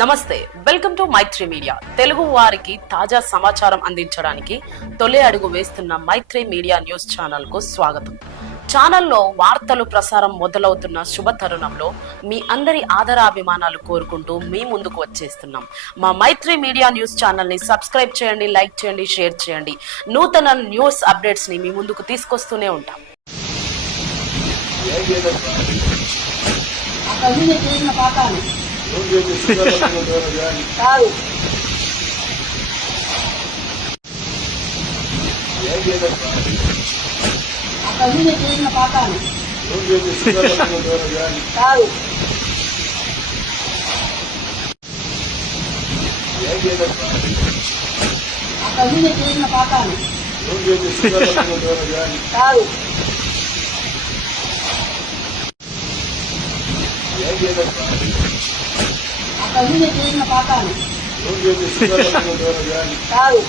నమస్తే, welcome to Maitri media. Telugu వారికి తాజా సమాచారం అందించడానికి తొలి అడుగు వేస్తున్న మైత్రి మీడియా న్యూస్ ఛానల్ కు స్వాగతం. ఛానల్లో వార్తలు ప్రసారం మొదలవుతున్న శుభ తరుణంలో మీ అందరి ఆదరాభిమానాలు కోరుకుంటూ మీ ముందుకు వచ్చేస్తున్నాం. మా మైత్రి మీడియా న్యూస్ ఛానల్ ని సబ్స్క్రైబ్ చేయండి, లైక్ చేయండి, షేర్ చేయండి. నూతన న్యూస్ అప్డేట్స్ ని మీ ముందుకు తీసుకొస్తూనే ఉంటాం. కాదు అక్కడ చేసిన పాఠాలు కాదు అక్కడ చేసిన పాఠాలు కాదు అక్కడ చేసిన పాఠాలు కాదు